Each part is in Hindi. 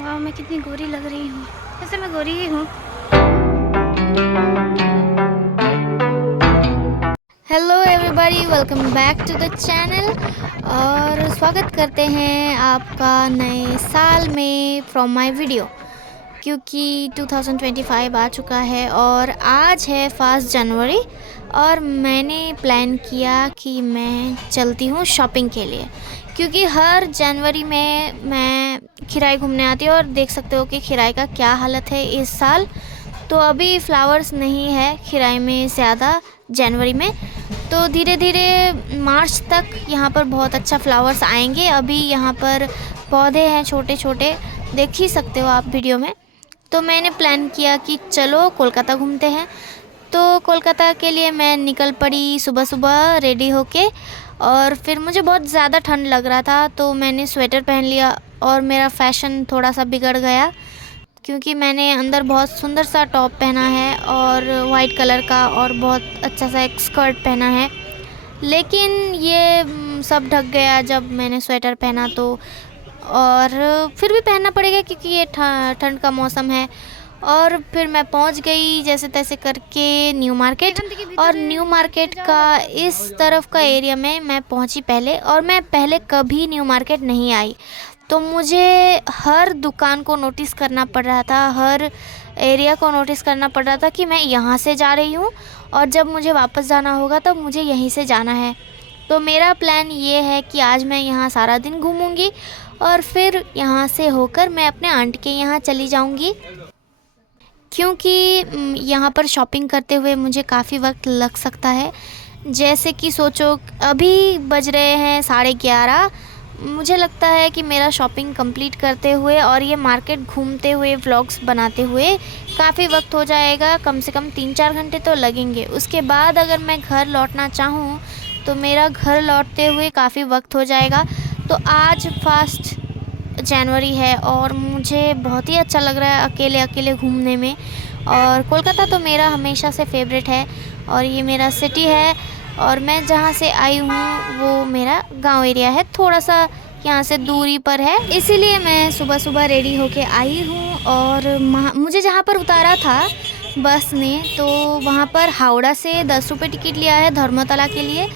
वाह, मैं कितनी गोरी लग रही हूँ। वैसे मैं गोरी ही हूँ। Hello everybody, welcome back to the channel और स्वागत करते हैं आपका नए साल में फ्रॉम माय वीडियो। क्योंकि 2025 आ चुका है और आज है 1 जनवरी और मैंने प्लान किया कि मैं चलती हूँ शॉपिंग के लिए। क्योंकि हर जनवरी में मैं खिराई घूमने आती हूँ और देख सकते हो कि खिराई का क्या हालत है इस साल। तो अभी फ्लावर्स नहीं है खिराई में ज़्यादा जनवरी में, तो धीरे धीरे मार्च तक यहाँ पर बहुत अच्छा फ्लावर्स आएंगे। अभी यहाँ पर पौधे हैं छोटे छोटे, देख ही सकते हो आप वीडियो में। तो मैंने प्लान किया कि चलो कोलकाता घूमते हैं। तो कोलकाता के लिए मैं निकल पड़ी सुबह सुबह रेडी होके, और फिर मुझे बहुत ज़्यादा ठंड लग रहा था तो मैंने स्वेटर पहन लिया और मेरा फ़ैशन थोड़ा सा बिगड़ गया। क्योंकि मैंने अंदर बहुत सुंदर सा टॉप पहना है और वाइट कलर का, और बहुत अच्छा सा एक स्कर्ट पहना है, लेकिन ये सब ढक गया जब मैंने स्वेटर पहना। तो और फिर भी पहनना पड़ेगा क्योंकि ये ठंड का मौसम है। और फिर मैं पहुंच गई जैसे तैसे करके न्यू मार्केट, और न्यू मार्केट का इस तरफ का एरिया में मैं पहुंची पहले, और मैं पहले कभी न्यू मार्केट नहीं आई। तो मुझे हर दुकान को नोटिस करना पड़ रहा था, हर एरिया को नोटिस करना पड़ रहा था कि मैं यहाँ से जा रही हूँ और जब मुझे वापस जाना होगा तब मुझे यहीं से जाना है। तो मेरा प्लान ये है कि आज मैं यहाँ सारा दिन घूमूंगी और फिर यहाँ से होकर मैं अपने आंट के यहाँ चली जाऊँगी। क्योंकि यहाँ पर शॉपिंग करते हुए मुझे काफ़ी वक्त लग सकता है। जैसे कि सोचो अभी बज रहे हैं 11:30। मुझे लगता है कि मेरा शॉपिंग कंप्लीट करते हुए और ये मार्केट घूमते हुए व्लॉग्स बनाते हुए काफ़ी वक्त हो जाएगा, कम से कम 3-4 घंटे तो लगेंगे। उसके बाद अगर मैं घर लौटना चाहूँ तो मेरा घर लौटते हुए काफ़ी वक्त हो जाएगा। तो आज 1 जनवरी है और मुझे बहुत ही अच्छा लग रहा है अकेले अकेले घूमने में। और कोलकाता तो मेरा हमेशा से फेवरेट है और ये मेरा सिटी है, और मैं जहाँ से आई हूँ वो मेरा गांव एरिया है, थोड़ा सा यहाँ से दूरी पर है। इसीलिए मैं सुबह सुबह रेडी होके आई हूँ। और मुझे जहाँ पर उतारा था बस ने, तो वहाँ पर हावड़ा से 10 रुपये टिकट लिया है धर्मतला के लिए।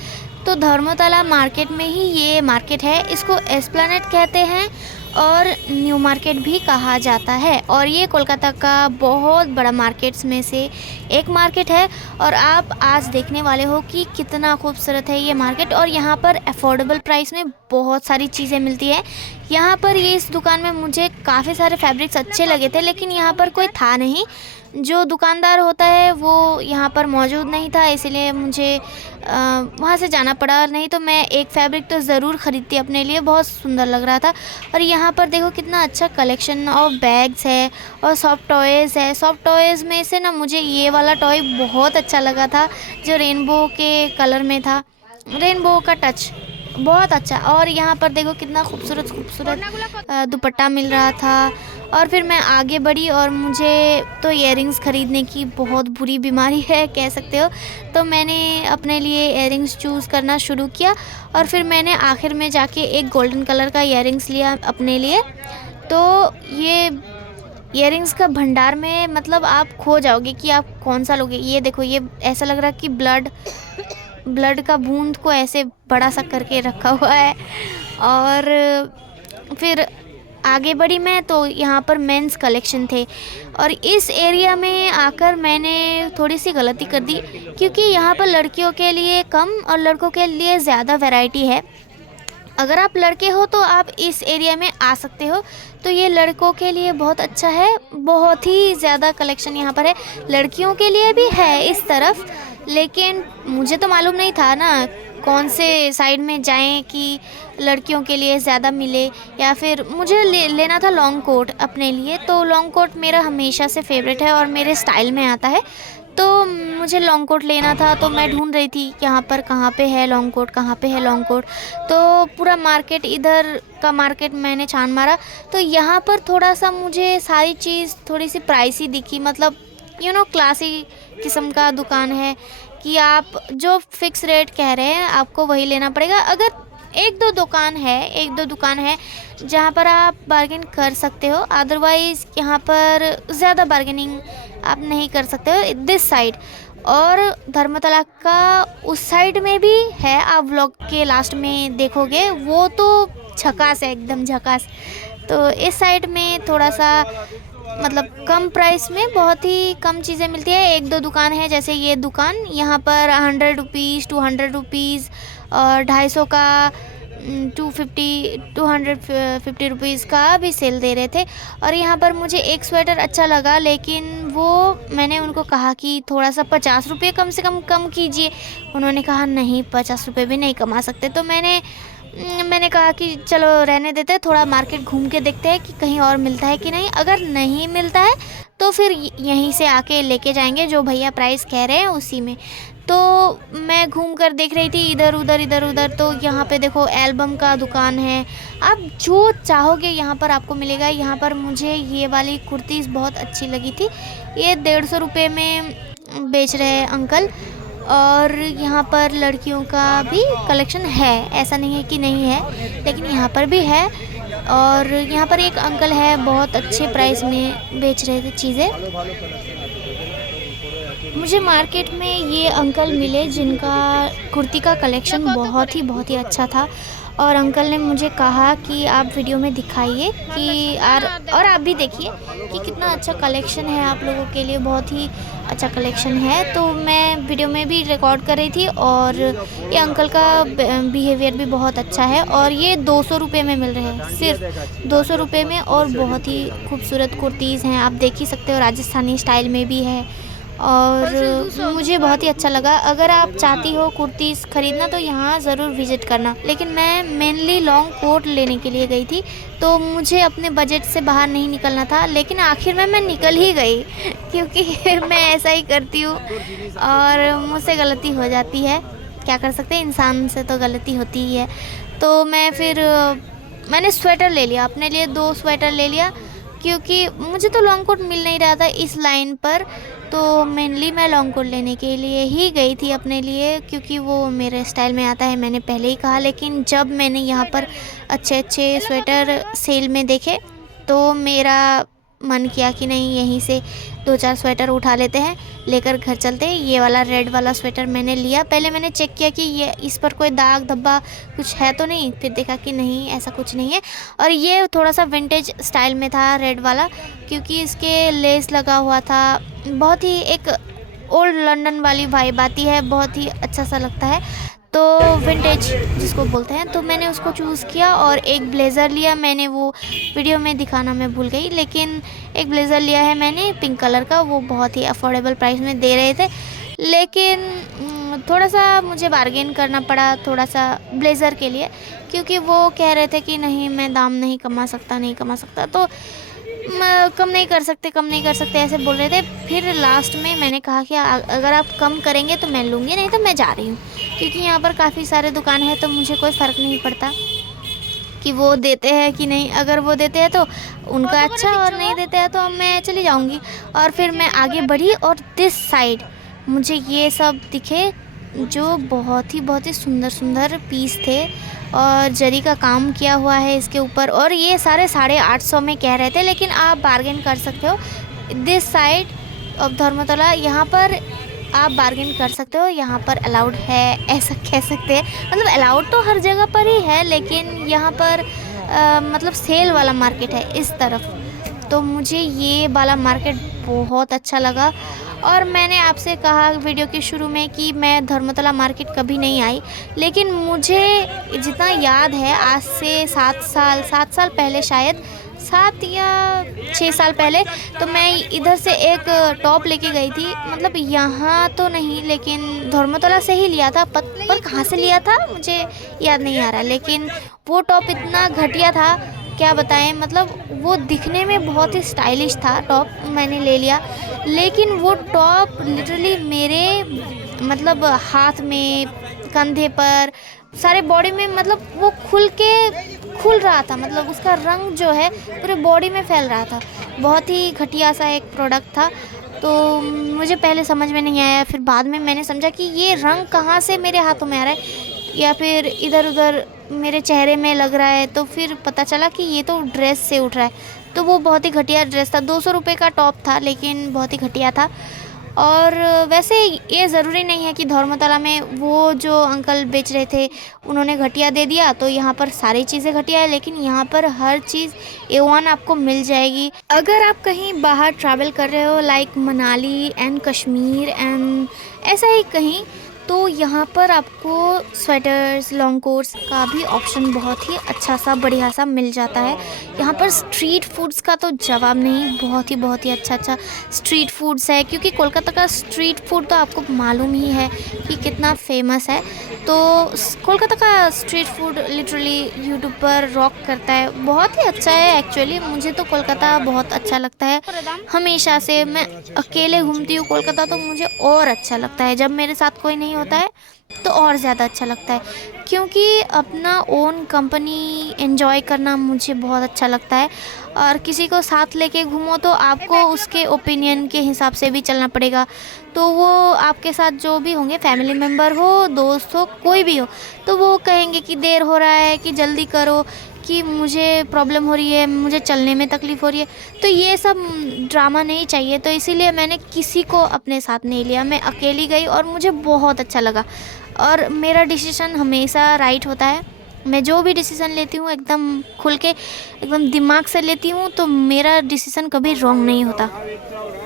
तो धर्मतला मार्केट में ही ये मार्केट है, इसको एस्प्लेनेड कहते हैं और न्यू मार्केट भी कहा जाता है। और ये कोलकाता का बहुत बड़ा मार्केट्स में से एक मार्केट है। और आप आज देखने वाले हो कि कितना खूबसूरत है ये मार्केट, और यहाँ पर अफोर्डेबल प्राइस में बहुत सारी चीज़ें मिलती है। यहाँ पर ये इस दुकान में मुझे काफ़ी सारे फैब्रिक्स अच्छे लगे थे, लेकिन यहाँ पर कोई था नहीं, जो दुकानदार होता है वो यहाँ पर मौजूद नहीं था, इसलिए मुझे वहाँ से जाना पड़ा। नहीं तो मैं एक फैब्रिक तो ज़रूर ख़रीदती अपने लिए, बहुत सुंदर लग रहा था। और यहाँ पर देखो कितना अच्छा कलेक्शन ऑफ बैग्स है और सॉफ्ट टॉयज़ है। सॉफ्ट टॉयज़ में से ना मुझे ये वाला टॉय बहुत अच्छा लगा था जो रेनबो के कलर में था, रेनबो का टच बहुत अच्छा। और यहाँ पर देखो कितना खूबसूरत खूबसूरत दुपट्टा मिल रहा था। और फिर मैं आगे बढ़ी और मुझे तो इयररिंग्स ख़रीदने की बहुत बुरी बीमारी है कह सकते हो, तो मैंने अपने लिए इयररिंग्स चूज़ करना शुरू किया। और फिर मैंने आखिर में जाके एक गोल्डन कलर का इयररिंग्स लिया अपने लिए। तो ये इयररिंग्स का भंडार में मतलब आप खो जाओगे कि आप कौन सा लोगे। ये देखो, ये ऐसा लग रहा है कि ब्लड का बूंद को ऐसे बड़ा सा करके रखा हुआ है। और फिर आगे बढ़ी मैं, तो यहाँ पर मेंस कलेक्शन थे। और इस एरिया में आकर मैंने थोड़ी सी गलती कर दी, क्योंकि यहाँ पर लड़कियों के लिए कम और लड़कों के लिए ज़्यादा वैरायटी है। अगर आप लड़के हो तो आप इस एरिया में आ सकते हो, तो ये लड़कों के लिए बहुत अच्छा है, बहुत ही ज़्यादा कलेक्शन यहाँ पर है। लड़कियों के लिए भी है इस तरफ, लेकिन मुझे तो मालूम नहीं था ना कौन से साइड में जाएं कि लड़कियों के लिए ज़्यादा मिले। या फिर मुझे लेना था लॉन्ग कोट अपने लिए, तो लॉन्ग कोट मेरा हमेशा से फेवरेट है और मेरे स्टाइल में आता है, तो मुझे लॉन्ग कोट लेना था। तो मैं ढूंढ रही थी यहाँ पर कहाँ पे है लॉन्ग कोट, कहाँ पे है लॉन्ग कोट। तो पूरा मार्केट, इधर का मार्केट मैंने छान मारा, तो यहाँ पर थोड़ा सा मुझे सारी चीज़ थोड़ी सी प्राइसी दिखी। मतलब क्लासी किस्म का दुकान है कि आप जो फिक्स रेट कह रहे हैं आपको वही लेना पड़ेगा। अगर एक दो दुकान है जहाँ पर आप बार्गेन कर सकते हो, अदरवाइज़ यहाँ पर ज़्यादा बार्गेनिंग आप नहीं कर सकते हो दिस साइड। और धर्मतला का उस साइड में भी है, आप व्लॉग के लास्ट में देखोगे, वो तो झकास है, एकदम झकास। तो इस साइड में थोड़ा सा मतलब कम प्राइस में बहुत ही कम चीज़ें मिलती है। एक दो दुकान है, जैसे ये दुकान, यहाँ पर 100 रुपीज़ 200 रुपीज़ और 250 का 250 रुपीज़ का भी सेल दे रहे थे। और यहाँ पर मुझे एक स्वेटर अच्छा लगा, लेकिन वो मैंने उनको कहा कि थोड़ा सा 50 रुपये कम से कम कीजिए। उन्होंने कहा नहीं, 50 रुपये भी नहीं कमा सकते। तो मैंने कहा कि चलो रहने देते हैं, थोड़ा मार्केट घूम के देखते हैं कि कहीं और मिलता है कि नहीं। अगर नहीं मिलता है तो फिर यहीं से आके लेके जाएंगे, जो भैया प्राइस कह रहे हैं उसी में। तो मैं घूम कर देख रही थी इधर उधर। तो यहाँ पे देखो एल्बम का दुकान है, आप जो चाहोगे यहाँ पर आपको मिलेगा। यहाँ पर मुझे ये वाली कुर्तीज़ बहुत अच्छी लगी थी, ये 150 रुपये में बेच रहे हैं अंकल। और यहाँ पर लड़कियों का भी कलेक्शन है, ऐसा नहीं है कि नहीं है, लेकिन यहाँ पर भी है। और यहाँ पर एक अंकल है, बहुत अच्छे प्राइस में बेच रहे थे चीज़ें। मुझे मार्केट में ये अंकल मिले जिनका कुर्ती का कलेक्शन बहुत ही अच्छा था। और अंकल ने मुझे कहा कि आप वीडियो में दिखाइए कि और आप भी देखिए कि कितना अच्छा कलेक्शन है, आप लोगों के लिए बहुत ही अच्छा कलेक्शन है। तो मैं वीडियो में भी रिकॉर्ड कर रही थी। और ये अंकल का बिहेवियर भी बहुत अच्छा है। और ये 200 रुपये में मिल रहे हैं, सिर्फ 200 रुपये में। और बहुत ही खूबसूरत कुर्तीज़ हैं, आप देख ही सकते हो, राजस्थानी स्टाइल में भी है। और मुझे बहुत ही अच्छा लगा। अगर आप चाहती हो कुर्तीज़ ख़रीदना तो यहाँ ज़रूर विज़िट करना। लेकिन मैं मेनली लॉन्ग कोट लेने के लिए गई थी, तो मुझे अपने बजट से बाहर नहीं निकलना था, लेकिन आखिर में मैं निकल ही गई क्योंकि मैं ऐसा ही करती हूँ और मुझसे गलती हो जाती है। क्या कर सकते हैं, इंसान से तो गलती होती ही है। तो मैंने स्वेटर ले लिया अपने लिए, 2 स्वेटर ले लिया, क्योंकि मुझे तो लॉन्ग कोट मिल नहीं रहा था इस लाइन पर। तो मेनली मैं लॉन्ग कोट लेने के लिए ही गई थी अपने लिए, क्योंकि वो मेरे स्टाइल में आता है, मैंने पहले ही कहा। लेकिन जब मैंने यहाँ पर अच्छे स्वेटर सेल में देखे तो मेरा मन किया कि नहीं, यहीं से 2-4 स्वेटर उठा लेते हैं, लेकर घर चलते हैं। ये वाला रेड वाला स्वेटर मैंने लिया। पहले मैंने चेक किया कि ये इस पर कोई दाग धब्बा कुछ है तो नहीं, फिर देखा कि नहीं, ऐसा कुछ नहीं है। और ये थोड़ा सा विंटेज स्टाइल में था रेड वाला, क्योंकि इसके लेस लगा हुआ था। बहुत ही एक ओल्ड लंदन वाली वाइब आती है, बहुत ही अच्छा सा लगता है, तो विंटेज जिसको बोलते हैं। तो मैंने उसको चूज़ किया। और एक ब्लेज़र लिया मैंने, वो वीडियो में दिखाना मैं भूल गई, लेकिन एक ब्लेज़र लिया है मैंने पिंक कलर का, वो बहुत ही अफोर्डेबल प्राइस में दे रहे थे। लेकिन थोड़ा सा मुझे बार्गेन करना पड़ा थोड़ा सा ब्लेज़र के लिए, क्योंकि वो कह रहे थे कि नहीं, मैं दाम नहीं कमा सकता, तो कम नहीं कर सकते ऐसे बोल रहे थे। फिर लास्ट में मैंने कहा कि अगर आप कम करेंगे तो मैं लूँगी, नहीं तो मैं जा रही हूँ, क्योंकि यहाँ पर काफ़ी सारे दुकान हैं, तो मुझे कोई फ़र्क नहीं पड़ता कि वो देते हैं कि नहीं। अगर वो देते हैं तो उनका अच्छा, और नहीं देते हैं तो मैं चली जाऊँगी। और फिर मैं आगे बढ़ी और दिस साइड मुझे ये सब दिखे, जो बहुत ही सुंदर पीस थे और जरी का काम किया हुआ है इसके ऊपर। और ये सारे 850 में कह रहे थे, लेकिन आप बार्गेन कर सकते हो। दिस साइड ऑफ धर्मतला, यहाँ पर आप बार्गेन कर सकते हो, यहाँ पर अलाउड है, ऐसा कह सकते हैं। मतलब अलाउड तो हर जगह पर ही है, लेकिन यहाँ पर मतलब सेल वाला मार्केट है इस तरफ। तो मुझे ये वाला मार्केट बहुत अच्छा लगा। और मैंने आपसे कहा वीडियो के शुरू में कि मैं धर्मतला मार्केट कभी नहीं आई, लेकिन मुझे जितना याद है, आज से 7 साल पहले, शायद 7 या 6 साल पहले, तो मैं इधर से एक टॉप लेके गई थी। मतलब यहाँ तो नहीं, लेकिन धर्मतला से ही लिया था, पर कहाँ से लिया था मुझे याद नहीं आ रहा। लेकिन वो टॉप इतना घटिया था, क्या बताएं। मतलब वो दिखने में बहुत ही स्टाइलिश था टॉप, मैंने ले लिया। लेकिन वो टॉप लिटरली मेरे मतलब हाथ में, कंधे पर, सारे बॉडी में, मतलब वो खुल रहा था। मतलब उसका रंग जो है पूरे बॉडी में फैल रहा था। बहुत ही घटिया सा एक प्रोडक्ट था। तो मुझे पहले समझ में नहीं आया, फिर बाद में मैंने समझा कि ये रंग कहाँ से मेरे हाथों में आ रहा है। या फिर इधर उधर मेरे चेहरे में लग रहा है, तो फिर पता चला कि ये तो ड्रेस से उठ रहा है। तो वो बहुत ही घटिया ड्रेस था, 200 रुपये का टॉप था, लेकिन बहुत ही घटिया था। और वैसे ये ज़रूरी नहीं है कि धर्मतला में वो जो अंकल बेच रहे थे उन्होंने घटिया दे दिया तो यहाँ पर सारी चीज़ें घटिया है, लेकिन यहाँ पर हर चीज़ A1 आपको मिल जाएगी। अगर आप कहीं बाहर ट्रैवल कर रहे हो like Manali and Kashmir and ऐसा ही कहीं, तो यहाँ पर आपको स्वेटर्स लॉन्ग कोट्स का भी ऑप्शन बहुत ही अच्छा सा बढ़िया सा मिल जाता है। यहाँ पर स्ट्रीट फूड्स का तो जवाब नहीं, बहुत ही अच्छा अच्छा स्ट्रीट फूड्स है, क्योंकि कोलकाता का स्ट्रीट फूड तो आपको मालूम ही है कि कितना फेमस है। तो कोलकाता का स्ट्रीट फूड लिटरली यूट्यूब पर रॉक करता है, बहुत ही अच्छा है। एक्चुअली मुझे तो कोलकाता बहुत अच्छा लगता है, हमेशा से मैं अकेले घूमती हूँ कोलकाता तो मुझे और अच्छा लगता है। जब मेरे साथ कोई नहीं होता है तो और ज़्यादा अच्छा लगता है, क्योंकि अपना ओन कंपनी एंजॉय करना मुझे बहुत अच्छा लगता है। और किसी को साथ लेके घूमो तो आपको उसके ओपिनियन के हिसाब से भी चलना पड़ेगा। तो वो आपके साथ जो भी होंगे, फैमिली मेम्बर हो, दोस्त हो, कोई भी हो, तो वो कहेंगे कि देर हो रहा है, कि जल्दी करो, कि मुझे प्रॉब्लम हो रही है, मुझे चलने में तकलीफ़ हो रही है। तो ये सब ड्रामा नहीं चाहिए, तो इसीलिए मैंने किसी को अपने साथ नहीं लिया, मैं अकेली गई और मुझे बहुत अच्छा लगा। और मेरा डिसीज़न हमेशा राइट होता है, मैं जो भी डिसीज़न लेती हूँ एकदम खुल के एकदम दिमाग से लेती हूँ, तो मेरा डिसीज़न कभी रॉन्ग नहीं होता।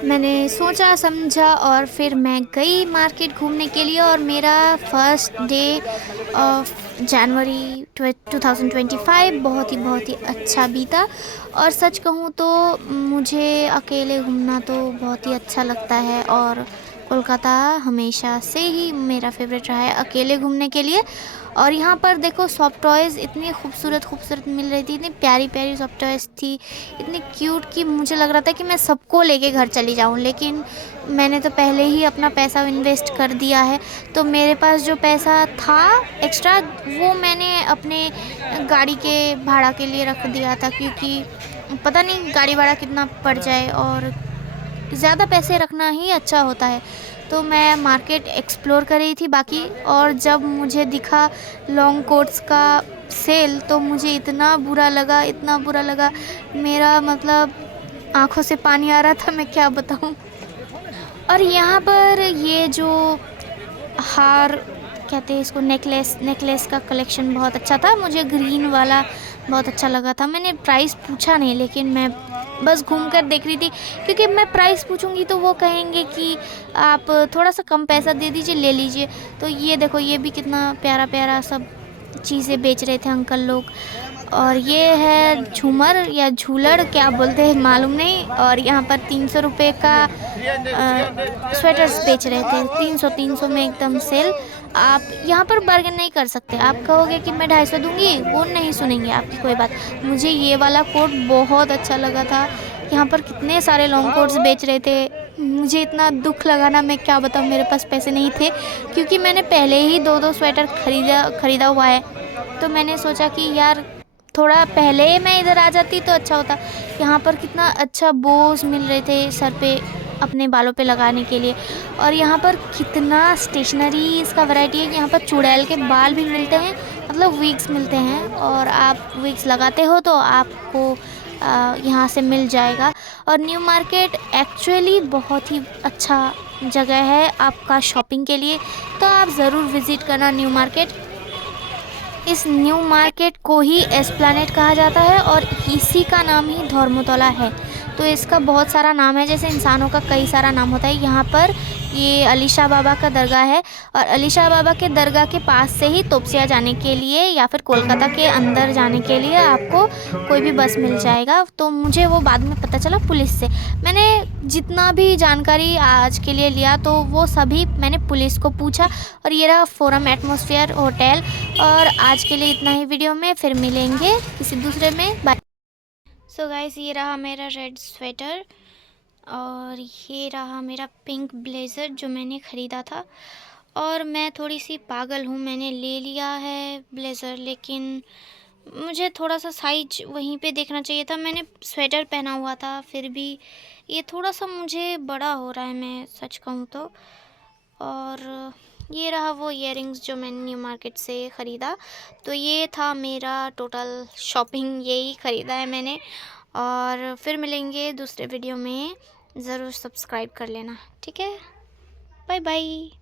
मैंने सोचा समझा और फिर मैं गई मार्केट घूमने के लिए, और मेरा फर्स्ट डे ऑफ जनवरी 2025 बहुत ही अच्छा बीता। और सच कहूँ तो मुझे अकेले घूमना तो बहुत ही अच्छा लगता है, और कोलकाता हमेशा से ही मेरा फेवरेट रहा है अकेले घूमने के लिए। और यहाँ पर देखो सॉफ्ट टॉयज़ इतनी खूबसूरत मिल रही थी, इतनी प्यारी सॉफ्ट टॉयज़ थी, इतनी क्यूट कि मुझे लग रहा था कि मैं सबको लेके घर चली जाऊँ। लेकिन मैंने तो पहले ही अपना पैसा इन्वेस्ट कर दिया है, तो मेरे पास जो पैसा था एक्स्ट्रा वो मैंने अपने गाड़ी के भाड़ा के लिए रख दिया था, क्योंकि पता नहीं गाड़ी भाड़ा कितना पड़ जाए, और ज़्यादा पैसे रखना ही अच्छा होता है। तो मैं मार्केट एक्सप्लोर कर रही थी बाकी, और जब मुझे दिखा लॉन्ग कोट्स का सेल तो मुझे इतना बुरा लगा, मेरा मतलब आँखों से पानी आ रहा था, मैं क्या बताऊँ। और यहाँ पर ये जो हार कहते हैं इसको, नेकलेस का कलेक्शन बहुत अच्छा था, मुझे ग्रीन वाला बहुत अच्छा लगा था। मैंने प्राइस पूछा नहीं, लेकिन मैं बस घूम कर देख रही थी, क्योंकि मैं प्राइस पूछूंगी तो वो कहेंगे कि आप थोड़ा सा कम पैसा दे दीजिए, ले लीजिए। तो ये देखो, ये भी कितना प्यारा सब चीज़ें बेच रहे थे अंकल लोग। और ये है झूमर या झूलड़ क्या बोलते हैं मालूम नहीं। और यहाँ पर 300 रुपये का स्वेटर्स बेच रहे थे, 300 में एकदम सेल। आप यहाँ पर बार्गेन नहीं कर सकते, आप कहोगे कि मैं 250 दूंगी, वो नहीं सुनेंगे आपकी कोई बात। मुझे ये वाला कोट बहुत अच्छा लगा था। यहाँ पर कितने सारे लॉन्ग कोट्स बेच रहे थे, मुझे इतना दुख लगा ना, मैं क्या बताऊँ, मेरे पास पैसे नहीं थे, क्योंकि मैंने पहले ही 2 स्वेटर खरीदा हुआ है। तो मैंने सोचा कि यार थोड़ा पहले मैं इधर आ जाती तो अच्छा होता। यहाँ पर कितना अच्छा बोस मिल रहे थे सर पे अपने बालों पे लगाने के लिए। और यहाँ पर कितना स्टेशनरीज़ का वैरायटी है, यहाँ पर चुड़ैल के बाल भी मिलते हैं, मतलब विग्स मिलते हैं, और आप विग्स लगाते हो तो आपको यहाँ से मिल जाएगा। और न्यू मार्केट एक्चुअली बहुत ही अच्छा जगह है आपका शॉपिंग के लिए, तो आप ज़रूर विज़िट करना न्यू मार्केट। इस न्यू मार्केट को ही एस्प्लैनेड कहा जाता है, और इसी का नाम ही धर्मतला है। तो इसका बहुत सारा नाम है, जैसे इंसानों का कई सारा नाम होता है। यहाँ पर ये अली शाह बाबा का दरगाह है, और अली शाह बाबा के दरगाह के पास से ही तोपसिया जाने के लिए या फिर कोलकाता के अंदर जाने के लिए आपको कोई भी बस मिल जाएगा। तो मुझे वो बाद में पता चला पुलिस से। मैंने जितना भी जानकारी आज के लिए लिया तो वो सभी मैंने पुलिस को पूछा। और ये रहा फोरम एटमॉस्फेयर होटल। और आज के लिए इतना ही वीडियो में, फिर मिलेंगे किसी दूसरे में। बाय। सो गाइस, ये रहा मेरा रेड स्वेटर, और ये रहा मेरा पिंक ब्लेज़र जो मैंने ख़रीदा था। और मैं थोड़ी सी पागल हूँ, मैंने ले लिया है ब्लेज़र, लेकिन मुझे थोड़ा सा साइज वहीं पे देखना चाहिए था। मैंने स्वेटर पहना हुआ था, फिर भी ये थोड़ा सा मुझे बड़ा हो रहा है, मैं सच कहूँ तो। और ये रहा वो इयररिंग्स जो मैंने न्यू मार्केट से ख़रीदा। तो ये था मेरा टोटल शॉपिंग, यही ख़रीदा है मैंने। और फिर मिलेंगे दूसरे वीडियो में, ज़रूर सब्सक्राइब कर लेना, ठीक है। Bye bye.